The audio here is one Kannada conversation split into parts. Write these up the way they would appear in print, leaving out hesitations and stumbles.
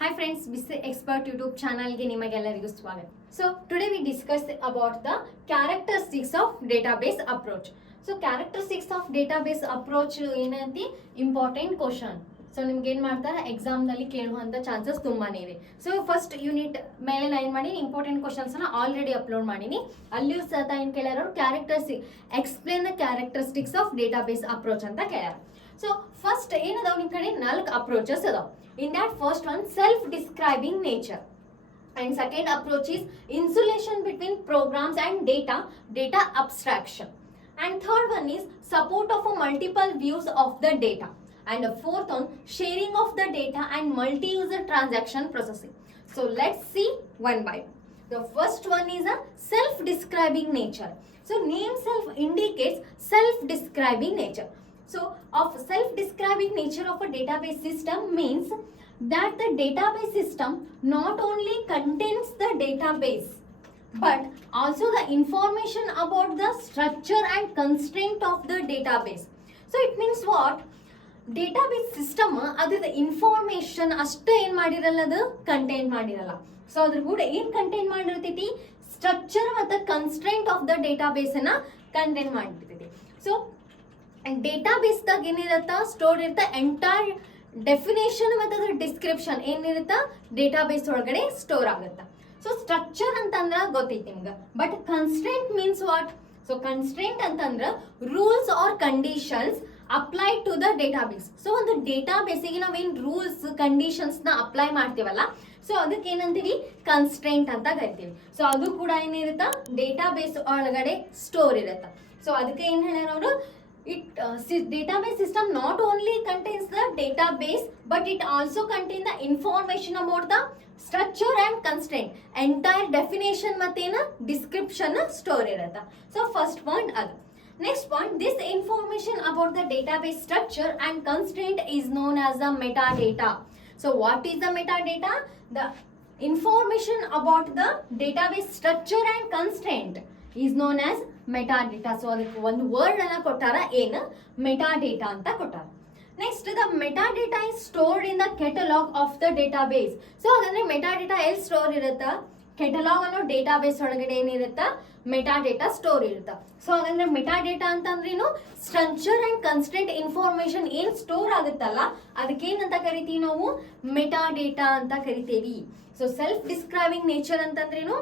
Hi friends, this is Expert YouTube channel ಗೆ ನಿಮಗೆಲ್ಲರಿಗೂ ಸ್ವಾಗತ. So today we discuss about the characteristics of database approach. So characteristics of database approach ಏನಂತಿ ಇಂಪಾರ್ಟೆಂಟ್ ಕ್ವಶನ್. ಸೊ ನಿಮ್ಗೆ ಏನ್ ಮಾಡ್ತಾರೆ ಎಕ್ಸಾಮ್ ನಲ್ಲಿ ಕೇಳುವಂತ ಚಾನ್ಸಸ್ ತುಂಬಾನೇ ಇದೆ. ಸೊ ಫಸ್ಟ್ ಯೂನಿಟ್ ಮೇಲೆ ನಾನು ಏನ್ ಮಾಡಿ ಇಂಪಾರ್ಟೆಂಟ್ ಕ್ವಶನ್ಸ್ ನ ಆಲ್ರೆಡಿ ಅಪ್ಲೋಡ್ ಮಾಡೀನಿ. ಅಲ್ಲಿಯೂ ಸಹ ಏನ್ ಕೇಳ್ಯಾರ characteristic explain the characteristics of database approach ಅಂತ ಕೇಳ್ಯಾರ. ಸೊ ಫಸ್ಟ್ ಏನದಾವ ನಿಮ್ ಕಡೆ 4 ಅಪ್ರೋಚಸ್ ಅದಾವ. In that first one, self-describing nature. And second approach is insulation between programs and data abstraction. And third one is support of a multiple views of the data. And the fourth one, sharing of the data and multi-user transaction processing. So let's see one by one. The first one is a self-describing nature. So name self indicates self-describing nature. So, of self-describing nature of a database system means that the database system not only contains the database but also the information about the structure and constraint of the database. So, it means what? Database system ಅದರ ಇನ್ಫಾರ್ಮೇಶನ್ ಅಷ್ಟೇ ಏನು ಮಾಡಿರಲ್ಲ ಅದು ಕಂಟೈನ್ ಮಾಡಿರಲ್ಲ. ಸೊ ಅದ್ರ ಕೂಡ ಏನು ಕಂಟೈನ್ ಮಾಡಿರ್ತೈತಿ ಸ್ಟ್ರಕ್ಚರ್ ಮತ್ತು ಕನ್ಸ್ಟ್ರೆಂಟ್ ಆಫ್ ದ ಡೇಟಾಬೇಸ್ ಅನ್ನ ಕಂಟೈನ್ ಮಾಡಿರ್ತೈತಿ. ಸೊ ಡೇಟಾಬೇಸ್ದಾಗ ಏನಿರುತ್ತಾ ಸ್ಟೋರ್ ಇರುತ್ತೆ ಎಂಟೈರ್ ಡೆಫಿನೇಷನ್ ಮತ್ತು ಅದ್ರ ಡಿಸ್ಕ್ರಿಪ್ಷನ್ ಏನಿರುತ್ತಾ ಡೇಟಾಬೇಸ್ ಒಳಗಡೆ ಸ್ಟೋರ್ ಆಗುತ್ತೆ. ಸೊ ಸ್ಟ್ರಕ್ಚರ್ ಅಂತಂದ್ರೆ ಗೊತ್ತೈತಿ ನಿಮ್ಗೆ. But constraint means what? So constraint ಅಂತಂದ್ರೆ rules or conditions apply to the database. So ಒಂದು ಡೇಟಾಬೇಸಿಗೆ ನಾವೇನು ರೂಲ್ಸ್ ಕಂಡೀಷನ್ಸ್ ನ ಅಪ್ಲೈ ಮಾಡ್ತೀವಲ್ಲ, ಸೊ ಅದಕ್ಕೆ ಏನಂತೀವಿ ಕನ್ಸ್ಟ್ರೆಂಟ್ ಅಂತ ಕರಿತೀವಿ. ಸೊ ಅದು ಕೂಡ ಏನಿರುತ್ತಾ ಡೇಟಾಬೇಸ್ ಒಳಗಡೆ ಸ್ಟೋರ್ ಇರುತ್ತೆ. ಸೊ ಅದಕ್ಕೆ ಏನ್ ಹೇಳ್ಯಾರ ಅವರು, database system not only contains the database but it also contains the information about the structure and constraint. Entire definition mattena description store irata. So first point adu. Next point, this information about the database structure and constraint is known as the metadata. So what is the metadata? The information about the database structure and constraint is known as metadata. So ಅದಕ್ಕೆ ಒಂದು ವರ್ಡ್ ಅನ್ನ ಕೊಟ್ಟಾರ, ಏನು ಮೆಟಾಡೇಟಾ ಅಂತ ಕೊಟ್ಟಾರ. Next the metadata is stored in the catalogue of the database. So ಹಾಗಂದ್ರೆ ಮೆಟಾಡೇಟಾ ಎಲ್ಲಿ ಸ್ಟೋರ್ ಇರುತ್ತಾ? ಕೆಟಲಾಗ್ ಅನ್ನೋ ಡೇಟಾಬೇಸ್ ಒಳಗಡೆ ಏನಿರುತ್ತಾ ಮೆಟಾಡೇಟಾ ಸ್ಟೋರ್ ಇರುತ್ತಾ. ಸೊ ಹಾಗಂದ್ರೆ ಮೆಟಾಡೇಟಾ ಅಂತಂದ್ರೇನು? ಸ್ಟ್ರಕ್ಚರ್ ಅಂಡ್ ಕನ್ಸ್ಟೆಂಟ್ ಇನ್ಫಾರ್ಮೇಶನ್ ಏನ್ ಸ್ಟೋರ್ ಆಗುತ್ತಲ್ಲ ಅದಕ್ಕೆ ಏನಂತ ಕರಿತೀವಿ ನಾವು? ಮೆಟಾಡೇಟಾ ಅಂತ ಕರಿತೀವಿ. ಸೊ ಸೆಲ್ಫ್ ಡಿಸ್ಕ್ರೈಬಿಂಗ್ ನೇಚರ್ ಅಂತಂದ್ರೇನು?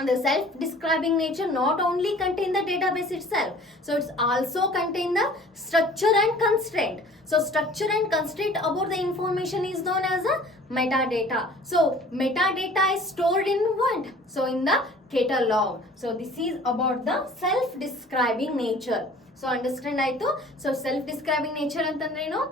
And the self-describing nature not only contain the database itself, so it's also contain the structure and constraint. So structure and constraint about the information is known as a metadata. So metadata is stored in what? So in the catalog. So this is about the self-describing nature. So understand ಆಯ್ತು. So self-describing nature ಅಂತಂದ್ರೇನು?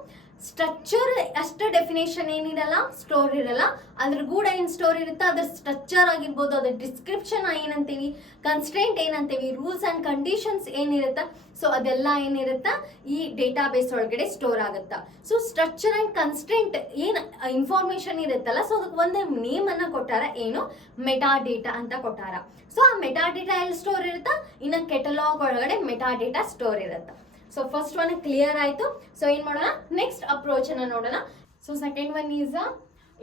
ಸ್ಟ್ರಕ್ಚರ್ ಅಷ್ಟು ಡೆಫಿನೇಷನ್ ಏನಿರಲ್ಲ, ಸ್ಟೋರ್ ಇರಲ್ಲ. ಅದ್ರ ಕೂಡ ಏನು ಸ್ಟೋರ್ ಇರುತ್ತೆ, ಅದ್ರ ಸ್ಟ್ರಕ್ಚರ್ ಆಗಿರ್ಬೋದು, ಅದ್ರ ಡಿಸ್ಕ್ರಿಪ್ಷನ್ ಏನಂತೀವಿ, ಕನ್ಸ್ಟ್ರೆಂಟ್ ಏನಂತೀವಿ, ರೂಲ್ಸ್ ಅಂಡ್ ಕಂಡೀಷನ್ಸ್ ಏನಿರುತ್ತಾ, ಸೊ ಅದೆಲ್ಲ ಏನಿರುತ್ತಾ ಈ ಡೇಟಾಬೇಸ್ ಒಳಗಡೆ ಸ್ಟೋರ್ ಆಗುತ್ತಾ. ಸೊ ಸ್ಟ್ರಕ್ಚರ್ ಅಂಡ್ ಕನ್ಸ್ಟ್ರೆಂಟ್ ಏನು ಇನ್ಫಾರ್ಮೇಶನ್ ಇರುತ್ತಲ್ಲ, ಸೊ ಅದಕ್ಕೆ ಒಂದು ನೇಮ್ ಅನ್ನ ಕೊಟ್ಟಾರ, ಏನು ಮೆಟಾಡೇಟಾ ಅಂತ ಕೊಟ್ಟಾರ. ಸೊ ಆ ಮೆಟಾಡೇಟಾ ಎಲ್ಲಿ ಸ್ಟೋರ್ ಇರುತ್ತಾ? ಇನ್ನು ಕೆಟಲಾಗ್ ಒಳಗಡೆ ಮೆಟಾಡೇಟಾ ಸ್ಟೋರ್ ಇರುತ್ತೆ. ಸೊ ಫಸ್ಟ್ ಒನ್ ಕ್ಲಿಯರ್ ಆಯ್ತು. ಸೊ ಏನ್ ಮಾಡೋಣ, ನೆಕ್ಸ್ಟ್ ಅಪ್ರೋಚ್ ಅನ್ನ ನೋಡೋಣ. So second one is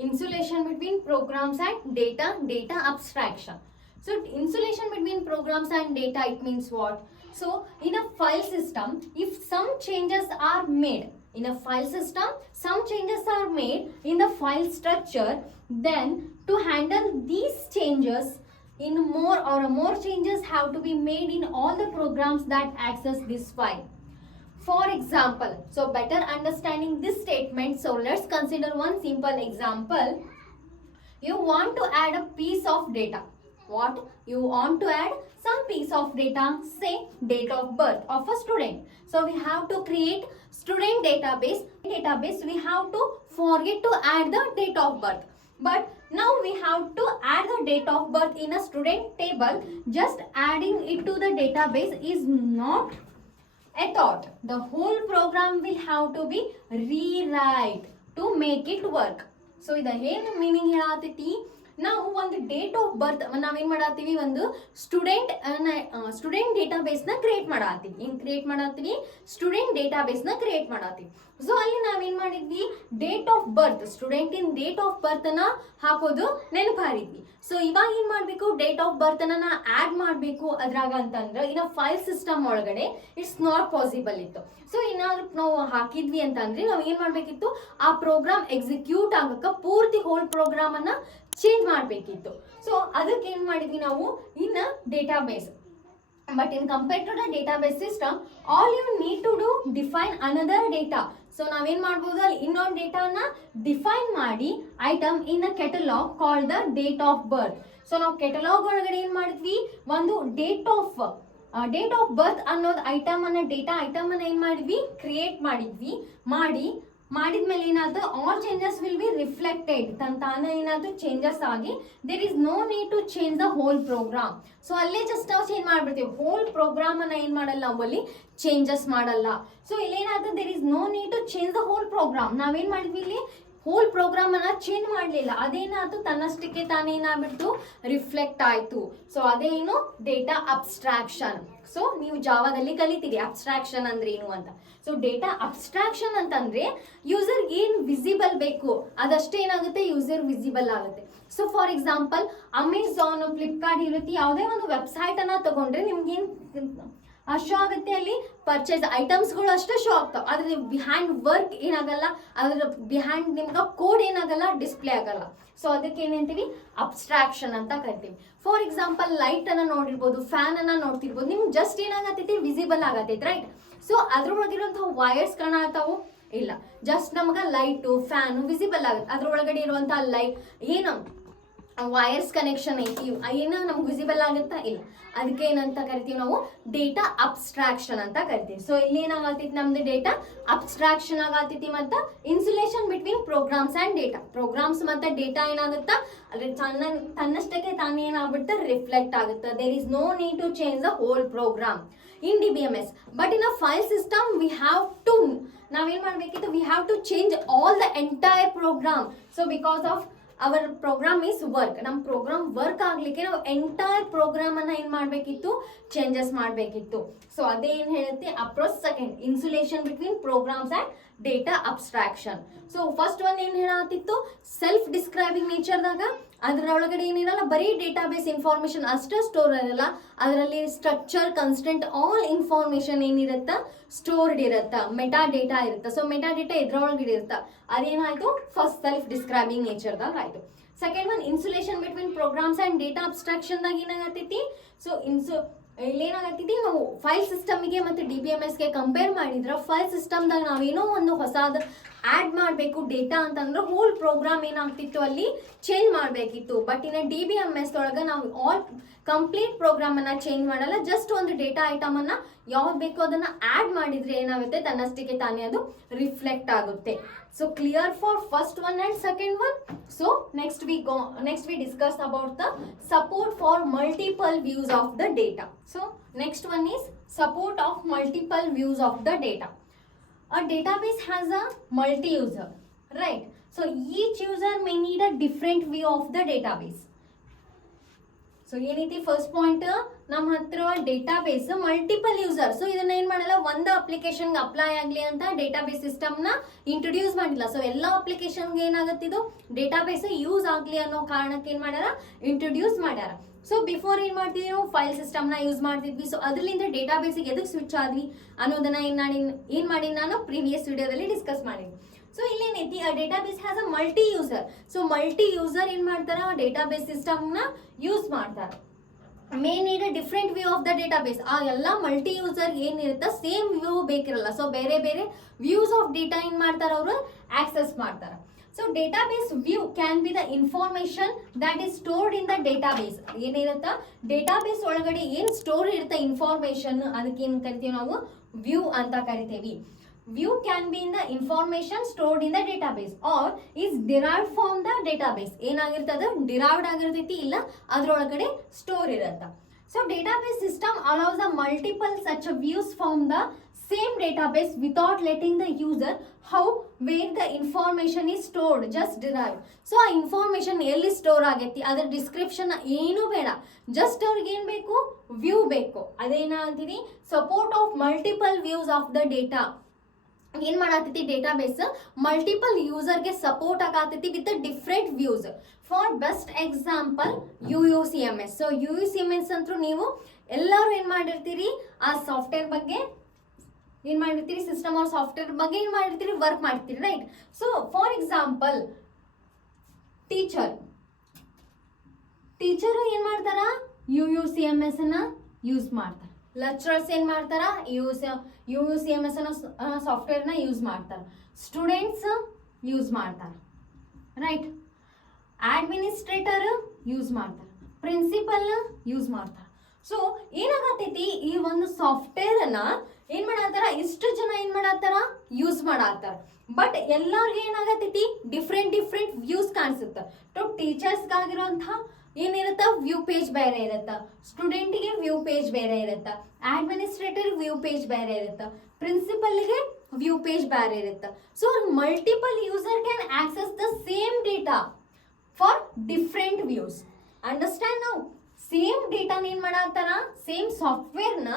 insulation between programs and data abstraction. So insulation between programs and data, it means what? So in a file system, if some changes are made in the file structure, then to handle these changes in more changes have to be made in all the programs that access this file. For example, so better understanding this statement, so let's consider one simple example. You want to add a piece of data. What? You want to add some piece of data, say date of birth of a student. So we have to create student database. We have to forget to add the date of birth. But now we have to add the date of birth in a student table. Just adding it to the database is not a thought. The whole program will have to be rewrite to make it work. So ida ಏನು ಮೀನಿಂಗ್ ಹೇಳತೈತಿ? ನಾವು ಒಂದು ಡೇಟ್ ಆಫ್ ಬರ್ತ್ ನಾವೇನ್ ಮಾಡತ್ತೀವಿ, ಒಂದು ಸ್ಟೂಡೆಂಟ್ ಡೇಟಾಬೇಸ್ ನ ಕ್ರಿಯೇಟ್ ಮಾಡತ್ತೀವಿ. ಏನ್ ಕ್ರಿಯೇಟ್ ಮಾಡತ್ತೀವಿ? ಸ್ಟೂಡೆಂಟ್ ಡೇಟಾಬೇಸ್ ನ ಕ್ರಿಯೇಟ್ ಮಾಡತ್ತೀವಿ. ಸೊ ಅಲ್ಲಿ ನಾವೇನ್ ಮಾಡಿದ್ವಿ, date of birth, student in date of birth ನ ಹಾಕೋದು ನೆನಪಾರಿದ್ವಿ. ಸೊ ಇವಾಗ ಏನ್ ಮಾಡ್ಬೇಕು, ಡೇಟ್ ಆಫ್ ಬರ್ತ್ ನ ಆಡ್ ಮಾಡ್ಬೇಕು ಅದ್ರಾಗ ಅಂತಂದ್ರೆ ಇನ್ನ ಫೈಲ್ ಸಿಸ್ಟಮ್ ಒಳಗಡೆ ಇಟ್ಸ್ ನಾಟ್ ಪಾಸಿಬಲ್ ಇತ್ತು. ಸೊ ಏನಾದ್ರು ನಾವು ಹಾಕಿದ್ವಿ ಅಂತಂದ್ರೆ ನಾವು ಏನ್ ಮಾಡ್ಬೇಕಿತ್ತು, ಆ ಪ್ರೋಗ್ರಾಮ್ ಎಕ್ಸಿಕ್ಯೂಟ್ ಆಗಕ್ಕ ಪೂರ್ತಿ ಹೋಲ್ ಪ್ರೋಗ್ರಾಮ್ ಅನ್ನ ಚೇಂಜ್ ಮಾಡ್ಬೇಕಿತ್ತು. ಸೊ ಅದಕ್ಕೆ ಏನ್ ಮಾಡಿದ್ವಿ ನಾವು, ಇನ್ನ database. But in compared to the database system, all you need to do define another data. So ನಾವೇನ್ ಮಾಡ್ಬೋದು, ಅಲ್ಲಿ ಇನ್ನೊಂದು ಡೇಟಾನ ಡಿಫೈನ್ ಮಾಡಿ item in a catalogue called the date of birth. So ನಾವು ಕೆಟಲಾಗ್ ಒಳಗಡೆ ಏನ್ ಮಾಡಿದ್ವಿ, ಒಂದು ಡೇಟ್ ಆಫ್ ಬರ್ತ್ ಅನ್ನೋದು ಐಟಮ್ ಅನ್ನ ಡೇಟಾ ಐಟಮ್ ಅನ್ನ ಏನ್ ಮಾಡಿದ್ವಿ, ಕ್ರಿಯೇಟ್ ಮಾಡಿದ್ವಿ. ಮಾಡಿದ್ಮೇಲೆ ಏನಾದ್ರು all changes will be reflected, ತಾನೇ ಏನಾದ್ರು ಚೇಂಜಸ್ ಆಗಿ there is no need to change the whole program. So ಅಲ್ಲೇ ಜಸ್ಟ್ ನಾವು ಚೇಂಜ್ ಮಾಡ್ಬಿಡ್ತೀವಿ, ಹೋಲ್ ಪ್ರೋಗ್ರಾಮ್ ಅನ್ನ ಏನ್ ಮಾಡಲ್ಲ, ನಾವು ಅಲ್ಲಿ ಚೇಂಜಸ್ ಮಾಡಲ್ಲ. ಸೊ ಇಲ್ಲೇನಾದ್ರು there is no need to change the whole program. ನಾವೇನ್ ಮಾಡಿದ್ವಿ, ಇಲ್ಲಿ ಹೋಲ್ ಪ್ರೋಗ್ರಾಮ್ ಅನ್ನ ಚೇಂಜ್ ಮಾಡಲಿಲ್ಲ, ಅದೇನಾಯ್ತು ತನ್ನಷ್ಟಕ್ಕೆ ತಾನೇನಾಗ್ಬಿಟ್ಟು ರಿಫ್ಲೆಕ್ಟ್ ಆಯ್ತು. ಸೊ ಅದೇನು ಡೇಟಾ ಅಬ್ಸ್ಟ್ರಾಕ್ಷನ್. ಸೊ ನೀವು ಜಾವಾದಲ್ಲಿ ಕಲಿತೀರಿ ಅಬ್ಸ್ಟ್ರಾಕ್ಷನ್ ಅಂದ್ರೆ ಏನು ಅಂತ. ಸೊ ಡೇಟಾ ಅಬ್ಸ್ಟ್ರಾಕ್ಷನ್ ಅಂತಂದ್ರೆ ಯೂಸರ್ ಏನ್ ವಿಸಿಬಲ್ ಬೇಕು ಅದಷ್ಟೇ ಏನಾಗುತ್ತೆ, ಯೂಸರ್ ವಿಸಿಬಲ್ ಆಗುತ್ತೆ. So for example Amazon, Flipkart ಇರುತ್ತೆ, ಯಾವುದೇ ಒಂದು ವೆಬ್ಸೈಟ್ ಅನ್ನ ತಗೊಂಡ್ರೆ ನಿಮ್ಗೇನ್ ಶೋ ಆಗುತ್ತೆ, ಅಲ್ಲಿ ಪರ್ಚೇಸ್ ಐಟಮ್ಸ್ಗಳು ಅಷ್ಟೇ ಶೋ ಆಗ್ತಾವೆ, ಆದ್ರೆ ಬಿಹೈಂಡ್ ವರ್ಕ್ ಏನಾಗಲ್ಲ, ಅದ್ರ ಬಿಹೈಂಡ್ ನಿಮ್ಗೆ ಕೋಡ್ ಏನಾಗಲ್ಲ, ಡಿಸ್ಪ್ಲೇ ಆಗಲ್ಲ. ಸೊ ಅದಕ್ಕೆ ಏನಂತೀವಿ, ಅಬ್ಸ್ಟ್ರಾಕ್ಷನ್ ಅಂತ ಕರಿತೀವಿ. ಫಾರ್ ಎಕ್ಸಾಂಪಲ್ ಲೈಟ್ ಅನ್ನ ನೋಡಿರ್ಬೋದು, ಫ್ಯಾನ್ ಅನ್ನ ನೋಡ್ತಿರ್ಬೋದು, ನಿಮ್ಗೆ ಜಸ್ಟ್ ಏನಾಗತ್ತೈತಿ, ವಿಸಿಬಲ್ ಆಗತೈತಿ, ರೈಟ್? ಸೊ ಅದ್ರೊಳಗಿರುವಂತಹ ವೈರ್ಸ್ ಕಾಣತಾವು ಇಲ್ಲ, ಜಸ್ಟ್ ನಮ್ಗೆ ಲೈಟು ಫ್ಯಾನ್ ವಿಸಿಬಲ್ ಆಗುತ್ತೆ. ಅದ್ರೊಳಗಡೆ ಇರುವಂತಹ ಲೈಟ್ ಏನು ವೈರ್ಸ್ ಕನೆಕ್ಷನ್ ಐತಿ, ಏನು ನಮ್ಗೆ ವಿಸಿಬಲ್ ಆಗುತ್ತಾ ಇಲ್ಲ. ಅದಕ್ಕೆ ಏನಂತ ಕರಿತೀವಿ ನಾವು, ಡೇಟಾ ಅಬ್ಸ್ಟ್ರಾಕ್ಷನ್ ಅಂತ ಕರಿತೀವಿ. ಸೊ ಇಲ್ಲಿ ಏನಾಗತ್ತೈತಿ, ನಮ್ದು ಡೇಟಾ ಅಬ್ಸ್ಟ್ರಾಕ್ಷನ್ ಆಗತೈತಿ. ಮತ್ತು insulation between programs and data, programs ಮತ್ತೆ ಡೇಟಾ ಏನಾಗುತ್ತಾ, ಅಲ್ಲಿ ತನ್ನಷ್ಟಕ್ಕೆ ತಾನೇ ಏನಾಗ್ಬಿಡುತ್ತೆ, ರಿಫ್ಲೆಕ್ಟ್ ಆಗುತ್ತೆ. There is no need to change the whole program in DBMS. But in a file system we have to, ನಾವೇನ್ ಮಾಡ್ಬೇಕಿತ್ತು, we have to change all the entire program. So because of our program is work, ನಮ್ಮ ಪ್ರೋಗ್ರಾಮ್ ವರ್ಕ್ ಆಗ್ಲಿಕ್ಕೆ ನಾವು ಎಂಟೈರ್ ಪ್ರೋಗ್ರಾಮ್ ಅನ್ನ ಏನ್ ಮಾಡ್ಬೇಕಿತ್ತು, ಚೇಂಜಸ್ ಮಾಡ್ಬೇಕಿತ್ತು. ಸೊ ಅದೇ ಏನ್ ಹೇಳುತ್ತೆ, approach second, insulation between programs and data abstraction. So first one ಏನ್ ಹೇಳತ್ತಿತ್ತು, ಸೆಲ್ಫ್ ಡಿಸ್ಕ್ರೈಬಿಂಗ್ ನೇಚರ್ದಾಗ ಅದರೊಳಗಡೆ ಏನಿರಲ್ಲ, ಬರೀ ಡೇಟಾಬೇಸ್ ಇನ್ಫಾರ್ಮೇಶನ್ ಅಷ್ಟೇ ಸ್ಟೋರ್ ಇರಲ್ಲ, ಅದರಲ್ಲಿ ಸ್ಟ್ರಕ್ಚರ್, ಕನ್ಸ್ಟೆಂಟ್, ಆಲ್ ಇನ್ಫಾರ್ಮೇಶನ್ ಏನಿರುತ್ತ ಸ್ಟೋರ್ಡ್ ಇರುತ್ತ, ಮೆಟಾ ಡೇಟಾ ಇರುತ್ತೆ. ಸೊ ಮೆಟಾ ಡೇಟಾ ಇದ್ರೊಳಗಡೆ ಇರುತ್ತೆ. ಅದೇನಾಯ್ತು, ಫಸ್ಟ್ ಸೆಲ್ಫ್ ಡಿಸ್ಕ್ರೈಬಿಂಗ್ ನೇಚರ್ದಾಗ ಆಯ್ತು. Second one insulation between programs and data ಅಬ್ಸ್ಟ್ರಾಕ್ಷನ್ದಾಗ ಏನಾಗತ್ತೈತಿ, ಸೊ ಇಲ್ಲೇನಾಗತ್ತೈತಿ, ನಾವು ಫೈಲ್ ಸಿಸ್ಟಮ್ಗೆ ಮತ್ತು DBMS ಗೆ ಕಂಪೇರ್ ಮಾಡಿದ್ರೆ ಫೈಲ್ ಸಿಸ್ಟಮ್ದಾಗ ನಾವೇನೋ ಒಂದು ಹೊಸದು ಆಡ್ ಮಾಡಬೇಕು ಡೇಟಾ ಅಂತಂದ್ರೆ ಹೋಲ್ ಪ್ರೋಗ್ರಾಮ್ ಏನಾಗ್ತಿತ್ತು, ಅಲ್ಲಿ ಚೇಂಜ್ ಮಾಡಬೇಕಿತ್ತು. ಬಟ್ ಇನ್ನು DBMS ಒಳಗೆ ನಾವು ಆಲ್ ಕಂಪ್ಲೀಟ್ ಪ್ರೋಗ್ರಾಮ್ ಅನ್ನ ಚೇಂಜ್ ಮಾಡಲ್ಲ, ಜಸ್ಟ್ ಒಂದು ಡೇಟಾ ಐಟಮ್ ಅನ್ನ ಯಾವ್ದು ಬೇಕೋ ಅದನ್ನ ಆಡ್ ಮಾಡಿದ್ರೆ ಏನಾಗುತ್ತೆ, ತನ್ನಷ್ಟಕ್ಕೆ ತಾನೇ ಅದು ರಿಫ್ಲೆಕ್ಟ್ ಆಗುತ್ತೆ. So clear for first one and second one. So next we discuss about the support for multiple views of the data. So next one is support of multiple views of the data. A database has a multi-user, right? So each user may need a different view of the database. So ಏನೈತಿ, ಫಸ್ಟ್ ಪಾಯಿಂಟ್, ನಮ್ಮ ಹತ್ರ ಡೇಟಾಬೇಸ್ ಮಲ್ಟಿಪಲ್ ಯೂಸರ್. ಸೊ ಇದನ್ನ ಏನ್ ಮಾಡಲ್ಲ, ಒಂದು ಅಪ್ಲಿಕೇಶನ್ಗೆ ಅಪ್ಲೈ ಆಗ್ಲಿ ಅಂತ ಡೇಟಾಬೇಸ್ ಸಿಸ್ಟಮ್ ನ ಇಂಟ್ರೊಡ್ಯೂಸ್ ಮಾಡಿಲ್ಲ. ಸೊ ಎಲ್ಲ ಅಪ್ಲಿಕೇಶನ್ಗೆ ಏನಾಗತ್ತಿದು, ಡೇಟಾಬೇಸ್ ಯೂಸ್ ಆಗ್ಲಿ ಅನ್ನೋ ಕಾರಣಕ್ಕೆ ಏನ್ ಮಾಡ್ಯಾರ, ಇಂಟ್ರೊಡ್ಯೂಸ್ ಮಾಡ್ಯಾರ. ಸೊ ಬಿಫೋರ್ ಏನ್ ಮಾಡ್ತಿದ್ವಿ, ನಾವು ಫೈಲ್ ಸಿಸ್ಟಮ್ ನ ಯೂಸ್ ಮಾಡ್ತಿದ್ವಿ. ಸೊ ಅದರಿಂದ ಡೇಟಾಬೇಸಿಗೆ ಎದಕ್ಕೆ ಸ್ವಿಚ್ ಆದ್ವಿ ಅನ್ನೋದನ್ನ ಏನ್ ಮಾಡಿ ನಾನು ಪ್ರೀವಿಯಸ್ ವಿಡಿಯೋದಲ್ಲಿ ಡಿಸ್ಕಸ್ ಮಾಡಿದ್ವಿ. ಸೊ ಇಲ್ಲೇನೈತಿ, ಆ database has a multi user. So multi user ಏನ್ ಮಾಡ್ತಾರ, ಡೇಟಾಬೇಸ್ ಸಿಸ್ಟಮ್ ನ ಯೂಸ್ ಮಾಡ್ತಾರ. May need a different view of the database. ಆ ಎಲ್ಲ ಮಲ್ಟಿ ಯೂಸರ್ ಏನಿರುತ್ತೆ ಸೇಮ್ ವ್ಯೂ ಬೇಕಿರಲ್ಲ. ಸೊ ಬೇರೆ ಬೇರೆ ವ್ಯೂಸ್ ಆಫ್ ಡೇಟಾ ಏನ್ ಮಾಡ್ತಾರ, ಅವರು ಆಕ್ಸೆಸ್ ಮಾಡ್ತಾರ. So database view can be the information that is stored in the database. ಏನಿರುತ್ತ, ಡೇಟಾಬೇಸ್ ಒಳಗಡೆ ಏನ್ ಸ್ಟೋರ್ ಇರುತ್ತೆ ಇನ್ಫಾರ್ಮೇಶನ್, ಅದಕ್ಕೆ ಏನ್ ಕರಿತೀವಿ ನಾವು, ವ್ಯೂ ಅಂತ ಕರಿತೀವಿ. View can be in the information stored in the database or is derived from the database. ಏನಾಗಿರ್ತದ, ಡಿರೈವ್ಡ್ ಆಗಿರ್ತೈತಿ, ಇಲ್ಲ ಅದ್ರೊಳಗಡೆ ಸ್ಟೋರ್ ಇರತ್ತ. So database system allows the multiple such views from the same database without letting the user how where the information is stored, just derive. So ಆ ಇನ್ಫಾರ್ಮೇಶನ್ ಎಲ್ಲಿ ಸ್ಟೋರ್ ಆಗೈತಿ ಅದರ ಡಿಸ್ಕ್ರಿಪ್ಷನ್ ಏನು ಬೇಡ, ಜಸ್ಟ್ ಅವ್ರಿಗೆ ಏನು ಬೇಕು, ವ್ಯೂ ಬೇಕು. ಅದೇನ ಅಂತೀವಿ, support of multiple views of the data. ಏನ್ ಮಾಡತೈತಿ, ಡೇಟಾಬೇಸ್ ಮಲ್ಟಿಪಲ್ ಯೂಸರ್ಗೆ ಸಪೋರ್ಟ್ ಆಗತೈತಿ with different views. For best example UUCMS. So UUCMS ಅಂತೂ ನೀವು ಎಲ್ಲರೂ ಏನ್ ಮಾಡಿರ್ತೀರಿ, ಆ ಸಾಫ್ಟ್ವೇರ್ ಬಗ್ಗೆ ಏನ್ ಮಾಡಿರ್ತೀರಿ, ಸಿಸ್ಟಮ್ ಆರ್ ಸಾಫ್ಟ್ವೇರ್ ಬಗ್ಗೆ ಏನ್ ಮಾಡಿರ್ತೀರಿ, ವರ್ಕ್ ಮಾಡ್ತೀರಿ, right. So for example teacher ಏನ್ ಮಾಡ್ತಾರ, UUCMS ನ ಯೂಸ್ ಮಾಡ್ತಾರ. ಲೆಕ್ಚರರ್ಸ್ ಏನ್ ಮಾಡ್ತಾರ, UUCMS ಸಾಫ್ಟ್ವೇರ್ ನ ಯೂಸ್ ಮಾಡ್ತಾರ. ಸ್ಟೂಡೆಂಟ್ಸ್ ಯೂಸ್ ಮಾಡ್ತಾರ, ರೈಟ್. ಅಡ್ಮಿನಿಸ್ಟ್ರೇಟರ್ ಯೂಸ್ ಮಾಡ್ತಾರ, ಪ್ರಿನ್ಸಿಪಲ್ ಯೂಸ್ ಮಾಡ್ತಾರ. ಸೊ ಏನಾಗತೈತಿ, ಈ ಒಂದು ಸಾಫ್ಟ್ವೇರ್ ಅನ್ನ ಏನ್ ಮಾಡತ್ತಾರ, ಇಷ್ಟು ಜನ ಏನ್ ಮಾಡತ್ತಾರ, ಯೂಸ್ ಮಾಡತ್ತಾರ. ಬಟ್ ಎಲ್ಲರಿಗೂ ಏನಾಗತೈತಿ, ಡಿಫ್ರೆಂಟ್ ವ್ಯೂಸ್ ಕಾಣಿಸುತ್ತ. ಟೀಚರ್ಸ್ಗಾಗಿರುವಂತಹ ಏನಿರುತ್ತ, ವ್ಯೂ ಪೇಜ್ ಬೇರೆ ಇರುತ್ತ, ಸ್ಟೂಡೆಂಟ್ಗೆ ವ್ಯೂ ಪೇಜ್ ಬೇರೆ ಇರುತ್ತ, ಅಡ್ಮಿನಿಸ್ಟ್ರೇಟರ್ ವ್ಯೂ ಪೇಜ್ ಬೇರೆ ಇರುತ್ತ, ಪ್ರಿನ್ಸಿಪಲ್ಗೆ ವ್ಯೂ ಪೇಜ್ ಬೇರೆ ಇರುತ್ತ. So multiple user can access the same data for different views. Understand ನಾವು, ಸೇಮ್ ಡೇಟಾನ ಏನ್ ಮಾಡತ್ತಾರ, ಸೇಮ್ ಸಾಫ್ಟ್ವೇರ್ ನ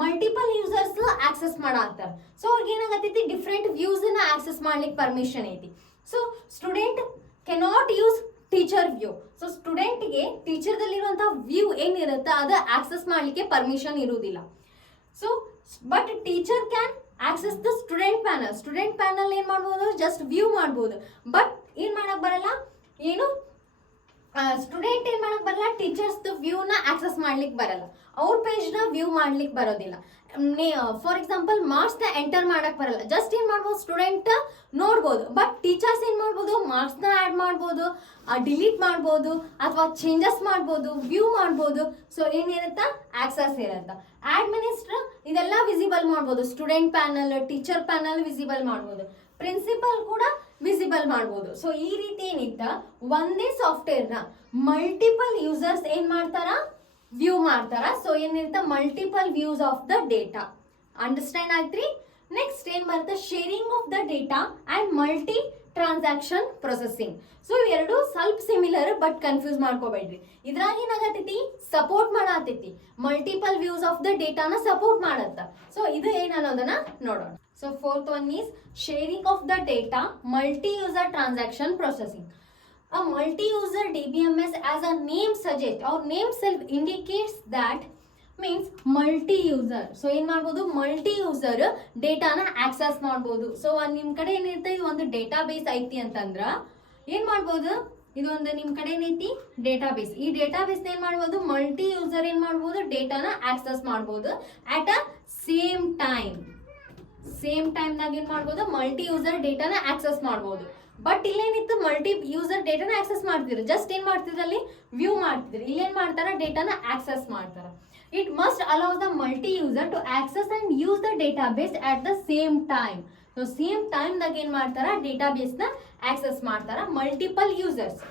ಮಲ್ಟಿಪಲ್ ಯೂಸರ್ಸ್ ಆಕ್ಸೆಸ್ ಮಾಡತ್ತಾರ. ಸೊ ಅವ್ರಿಗೆ ಏನಾಗತೈತಿ, ಡಿಫ್ರೆಂಟ್ ವ್ಯೂಸ್ ನ ಆಕ್ಸೆಸ್ ಮಾಡ್ಲಿಕ್ಕೆ ಪರ್ಮಿಷನ್ ಐತಿ. So student cannot use teacher view. So ಸ್ಟೂಡೆಂಟ್ಗೆ ಟೀಚರ್ದಲ್ಲಿರುವಂತಹ ವ್ಯೂ ಏನಿರುತ್ತೆ ಅದು ಆಕ್ಸೆಸ್ ಮಾಡಲಿಕ್ಕೆ ಪರ್ಮಿಷನ್ ಇರುವುದಿಲ್ಲ. So but teacher can access the student panel. Student panel ಏನ್ ಮಾಡ್ಬೋದು, ಜಸ್ಟ್ ವ್ಯೂ ಮಾಡ್ಬೋದು. ಬಟ್ ಏನ್ ಮಾಡಕ್ ಬರಲ್ಲ, ಏನು ಸ್ಟೂಡೆಂಟ್ ಏನ್ ಮಾಡಕ್ ಬರಲ್ಲ, ಟೀಚರ್ಸ್ ವ್ಯೂ ನ ಆಕ್ಸೆಸ್ ಮಾಡ್ಲಿಕ್ಕೆ ಬರಲ್ಲ, ಅವ್ರ ಪೇಜ್ ನ ವ್ಯೂ ಮಾಡ್ಲಿಕ್ಕೆ ಬರೋದಿಲ್ಲ. ಫಾರ್ ಎಕ್ಸಾಂಪಲ್ ಮಾರ್ಕ್ಸ್ ನ ಎಂಟರ್ ಮಾಡಕ್ ಬರಲ್ಲ, ಜಸ್ಟ್ ಏನ್ ಮಾಡ್ಬೋದು, ಸ್ಟೂಡೆಂಟ್ ನೋಡ್ಬೋದು. ಬಟ್ ಟೀಚರ್ಸ್ ಏನ್ ಮಾಡ್ಬೋದು, ಮಾರ್ಕ್ಸ್ ನ ಆಡ್ ಮಾಡ್ಬೋದು, ಡಿಲೀಟ್ ಮಾಡ್ಬೋದು, ಅಥವಾ ಚೇಂಜಸ್ ಮಾಡ್ಬೋದು, ವ್ಯೂ ಮಾಡ್ಬೋದು. ಸೊ ಏನಿರುತ್ತ, ಆಕ್ಸೆಸ್ ಇರುತ್ತ. ಅಡ್ಮಿನಿಸ್ಟ್ರೇಟರ್ ಇದೆಲ್ಲ ವಿಸಿಬಲ್ ಮಾಡ್ಬೋದು, student panel, teacher panel visible ಮಾಡ್ಬೋದು, ಪ್ರಿನ್ಸಿಪಲ್ ಕೂಡ ವಿಸಿಬಲ್ ಮಾಡ್ಬೋದು. ಸೊ ಈ ರೀತಿ ಏನಿತ್ತ, ಒಂದೇ ಸಾಫ್ಟ್ವೇರ್ ನ ಮಲ್ಟಿಪಲ್ ಯೂಸರ್ಸ್ ಏನ್ ಮಾಡ್ತಾರ, ವ್ಯೂ ಮಾಡ್ತಾರ. ಸೊ ಏನಿರುತ್ತ, multiple views of the data. Understand ಆಯ್ತ್ರಿ. ನೆಕ್ಸ್ಟ್ ಏನ್ ಬರುತ್ತೆ, sharing of the data and multi transaction processing. So ಇವೆರಡು ಸ್ವಲ್ಪ ಸಿಮಿಲರ್ ಬಟ್ ಕನ್ಫ್ಯೂಸ್ ಮಾಡ್ಕೋಬೇಡ್ರಿ. ಇದ್ರಾಗ ಏನಾಗತೈತಿ, ಸಪೋರ್ಟ್ ಮಾಡತೈತಿ, ಮಲ್ಟಿಪಲ್ ವ್ಯೂಸ್ ಆಫ್ ದ ಡೇಟಾನ ಸಪೋರ್ಟ್ ಮಾಡತ್ತ. ಸೊ ಇದು ಏನ್ ಅನ್ನೋದನ್ನ ನೋಡೋಣ. So fourth one is sharing of the data, multi-user transaction processing. A multi-user DBMS, as a name suggests or name self indicates that, means multi-user. So ಏನ್ ಮಾಡ್ಬೋದು, multi-user ಡೇಟಾನ ಆಕ್ಸೆಸ್ ಮಾಡ್ಬೋದು. ಸೊ ನಿಮ್ ಕಡೆ ಏನಿರ್ತದೆ, ಒಂದು ಡೇಟಾ ಬೇಸ್ ಐತಿ ಅಂತಂದ್ರ ಏನ್ ಮಾಡ್ಬೋದು, ಇದೊಂದು ನಿಮ್ ಕಡೆ ಏನೈತಿ, ಡೇಟಾ ಬೇಸ್. ಈ ಡೇಟಾ ಬೇಸ್ ಏನ್ ಮಾಡ್ಬೋದು, ಮಲ್ಟಿ ಯೂಸರ್ ಏನ್ ಮಾಡ್ಬೋದು, ಡೇಟಾನ ಆಕ್ಸೆಸ್ ಮಾಡ್ಬೋದು ಅಟ್ ಅ ಸೇಮ್ ಟೈಮ್ನಾಗ ಏನ್ ಮಾಡ್ಬೋದು, ಮಲ್ಟಿ ಯೂಸರ್ ಡೇಟಾನ ಆಕ್ಸೆಸ್ ಮಾಡ್ಬೋದು. ಬಟ್ ಇಲ್ಲೇನಿತ್ತು, ಮಲ್ಟಿ ಯೂಸರ್ ಡೇಟಾನ ಆಕ್ಸೆಸ್ ಮಾಡ್ತಿದ್ರು, ಜಸ್ಟ್ ಏನ್ ಮಾಡ್ತಿದ್ರು, ಅಲ್ಲಿ ವ್ಯೂ ಮಾಡ್ತಿದ್ರು. ಇಲ್ಲೇನ್ ಮಾಡ್ತಾರ, ಡೇಟಾನ ಆಕ್ಸೆಸ್ ಮಾಡ್ತಾರ. It must allow the multi user to access and use the database at the same time. So same ಟೈಮ್ದಾಗ ಏನ್ ಮಾಡ್ತಾರ, ಡೇಟಾ ಬೇಸ್ ನ ಆಕ್ಸೆಸ್ ಮಾಡ್ತಾರ multiple users.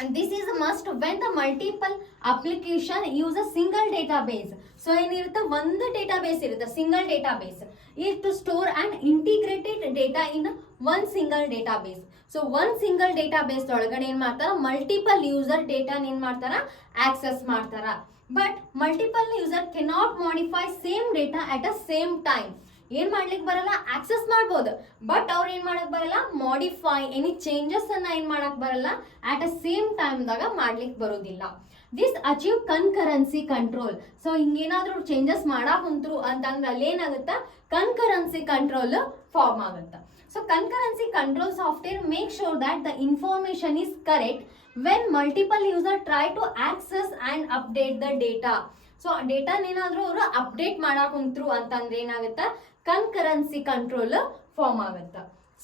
And this is a must when the multiple application use a single database. So ಏನಿರುತ್ತೆ, ಒಂದು ಡೇಟಾಬೇಸ್ ಇರುತ್ತೆ, single database. is to store an integrated data in one single database. So one single database ಒಳಗಡೆ ಏನ್ ಮಾಡ್ತಾರ, ಮಲ್ಟಿಪಲ್ ಯೂಸರ್ ಡೇಟಾ ಏನ್ ಮಾಡ್ತಾರ, ಆಕ್ಸೆಸ್ ಮಾಡ್ತಾರ. But multiple user cannot modify same data at a same time. ಏನ್ ಮಾಡ್ಲಿಕ್ಕೆ ಬರಲ್ಲ, ಆಕ್ಸೆಸ್ ಮಾಡ್ಬೋದು, ಬಟ್ ಅವ್ರು ಏನ್ ಮಾಡಕ್ ಬರಲ್ಲ, ಮಾಡಿಫೈ ಎನಿ ಚೇಂಜಸ್ ಅನ್ನ ಏನ್ ಮಾಡಕ್ ಬರಲ್ಲ, ಅಟ್ ಅ ಸೇಮ್ ಟೈಮ್ದಾಗ ಮಾಡ್ಲಿಕ್ಕೆ ಬರೋದಿಲ್ಲ. This achieve concurrency control. So ಹಿಂಗೇನಾದ್ರೂ ಚೇಂಜಸ್ ಮಾಡಕ್ ಕುಂತ್ರು ಅಂತಂದ್ರೆ ಅಲ್ಲಿ ಏನಾಗುತ್ತ, ಕನ್ಕರೆನ್ಸಿ ಕಂಟ್ರೋಲ್ ಫಾರ್ಮ್ ಆಗುತ್ತ. So concurrency control software make sure that the information is correct when multiple user try to access and update the data. So ಡೇಟಾನ ಏನಾದ್ರೂ ಅವರು ಅಪ್ಡೇಟ್ ಮಾಡಕ್ ಕುಂತ್ರು ಅಂತಂದ್ರೆ ಏನಾಗುತ್ತ, ಕನ್ಕರೆನ್ಸಿ ಕಂಟ್ರೋಲ್ ಫಾರ್ಮ್ ಆಗುತ್ತ.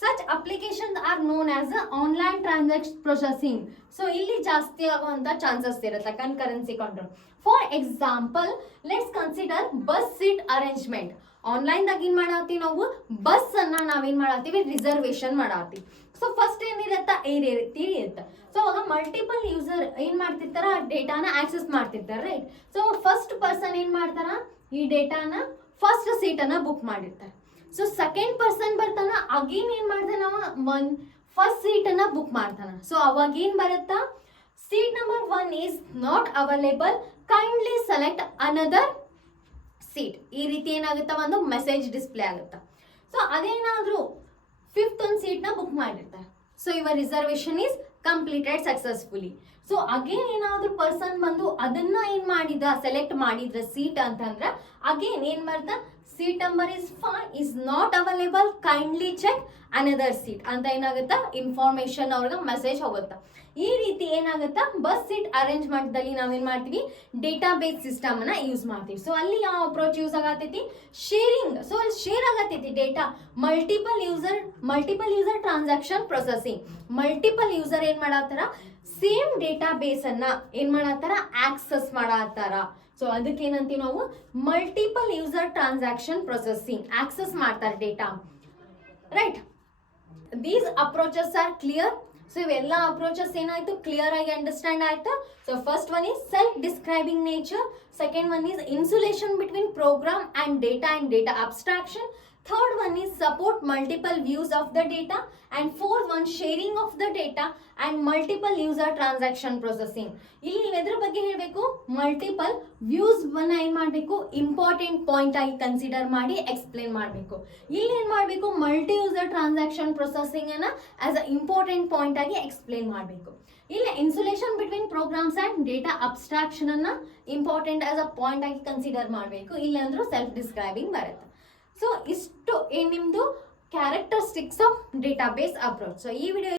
Such applications are known as online transaction processing. So ಇಲ್ಲಿ ಜಾಸ್ತಿ ಆಗುವಂತ ಚಾನ್ಸಸ್ ಇರುತ್ತೆ concurrency control. For example, let's consider bus seat arrangement. Online ದಾಗ ಏನ್ ಮಾಡತ್ತೀವಿ ನಾವು, ಬಸ್ ಅನ್ನ ನಾವೇನ್ ಮಾಡತ್ತೀವಿ, ರಿಸರ್ವೇಶನ್ ಮಾಡತ್ತೀವಿ. ಸೊ ಫಸ್ಟ್ ಏನಿರತ್ತ, ಇರುತ್ತೆ. ಸೊ ಅವಾಗ ಮಲ್ಟಿಪಲ್ ಯೂಸರ್ ಏನ್ ಮಾಡ್ತಿರ್ತಾರ, ಡೇಟಾನ ಆಕ್ಸೆಸ್ ಮಾಡ್ತಿರ್ತಾರ, ರೈಟ್. ಸೊ ಫಸ್ಟ್ ಪರ್ಸನ್ ಏನ್ ಮಾಡ್ತಾರ, ಈ ಡೇಟಾನ ಫಸ್ಟ್ ಸೀಟನ್ನು ಬುಕ್ ಮಾಡಿರ್ತಾರೆ. ಸೊ ಸೆಕೆಂಡ್ ಪರ್ಸನ್ ಬರ್ತಾನ, ಅಗೇನ್ ಏನು ಮಾಡ್ತಾನ ಫಸ್ಟ್ ಸೀಟನ್ನು ಬುಕ್ ಮಾಡ್ತಾನ. ಸೊ ಅವಾಗ ಏನು ಬರುತ್ತಾ, seat number 1 is not available, kindly select another seat. ಈ ರೀತಿ ಏನಾಗುತ್ತಾ, ಒಂದು ಮೆಸೇಜ್ ಡಿಸ್ಪ್ಲೇ ಆಗುತ್ತಾ. ಸೊ ಅದೇನಾದರೂ ಫಿಫ್ತ್ ಒಂದು ಸೀಟ್ನ ಬುಕ್ ಮಾಡಿರ್ತಾರೆ. So your reservation is completed successfully. So again ಏನಾದರೂ ಪರ್ಸನ್ ಬಂದು ಅದನ್ನ ಏನು ಮಾಡಿದ, ಸೆಲೆಕ್ಟ್ ಮಾಡಿದ್ರ ಸೀಟ್ ಅಂತಂದ್ರೆ ಅಗೇನ್ ಏನು ಮಾಡ್ತಾ, seat number is 5 is not available, kindly check another seat ಅಂತ ಏನಾಗುತ್ತಾ, ಇನ್ಫಾರ್ಮೇಶನ್ ಅವ್ರಿಗೆ ಮೆಸೇಜ್ ಹೋಗುತ್ತಾ. ಈ ರೀತಿ ಏನಾಗುತ್ತಾ, ಬಸ್ ಸೀಟ್ ಅರೇಂಜ್ಮೆಂಟ್ದಲ್ಲಿ ನಾವೇನು ಮಾಡ್ತೀವಿ, ಡೇಟಾ ಬೇಸ್ ಸಿಸ್ಟಮ್ ಅನ್ನ ಯೂಸ್ ಮಾಡ್ತೀವಿ. ಸೊ ಅಲ್ಲಿ ಯಾವ ಅಪ್ರೋಚ್ ಯೂಸ್ ಆಗತೈತಿ, ಶೇರಿಂಗ್. ಸೊ ಅಲ್ಲಿ ಶೇರ್ ಆಗತೈತಿ data, multiple user transaction processing. Multiple user ಏನ್ ಮಾಡತ್ತಾರ, ಸೇಮ್ ಡೇಟಾ ಬೇಸ್ ಅನ್ನ ಏನ್ ಮಾಡತ್ತಾರ, ಆಕ್ಸೆಸ್ ಮಾಡತ್ತಾರ. ಸೊ ಅದಕ್ಕೆ ಏನಂತೀವಿ ನಾವು, multiple user transaction processing, access ಮಾಡ್ತಾರೆ data, right. These approaches are clear. So ಇವೆಲ್ಲ ಅಪ್ರೋಚಸ್ ಏನಾಯ್ತು, ಕ್ಲಿಯರ್ ಆಗಿ ಅಂಡರ್ಸ್ಟ್ಯಾಂಡ್ ಆಯ್ತಾ. So first one is self describing nature, second one is insulation between program and data abstraction, third one is support multiple views of the data, and fourth one sharing of the data and multiple user transaction processing. ಇಲ್ಲಿ ನೀವು ಎದ್ರ ಬಗ್ಗೆ ಹೇಳಬೇಕು, ಮಲ್ಟಿಪಲ್ ವ್ಯೂಸ್ ಅನ್ನ ಏನ್ ಮಾಡಬೇಕು, ಇಂಪಾರ್ಟೆಂಟ್ ಪಾಯಿಂಟ್ ಆಗಿ ಕನ್ಸಿಡರ್ ಮಾಡಿ ಎಕ್ಸ್ಪ್ಲೇನ್ ಮಾಡಬೇಕು. ಇಲ್ಲಿ ಏನ್ ಮಾಡಬೇಕು, ಮಲ್ಟಿ ಯೂಸರ್ ಟ್ರಾನ್ಸಾಕ್ಷನ್ ಪ್ರೊಸೆಸಿಂಗ್ ಅನ್ನ ಆಸ್ ಅ ಇಂಪಾರ್ಟೆಂಟ್ ಪಾಯಿಂಟ್ ಆಗಿ ಎಕ್ಸ್ಪ್ಲೇನ್ ಮಾಡಬೇಕು. ಇಲ್ಲಿ insulation between programs and data abstraction ಅನ್ನ ಇಂಪಾರ್ಟೆಂಟ್ ಆಸ್ ಅ ಪಾಯಿಂಟ್ ಆಗಿ ಕನ್ಸಿಡರ್ ಮಾಡಬೇಕು. ಇಲ್ಲ ಅಂದ್ರೂ ಸೆಲ್ಫ್ ಡಿಸ್ಕ್ರೈಬಿಂಗ್ ಬರುತ್ತೆ. ಸೊ ಇಷ್ಟು ನಿಮ್ಮದು characteristics of database approach. So ಈ ವಿಡಿಯೋ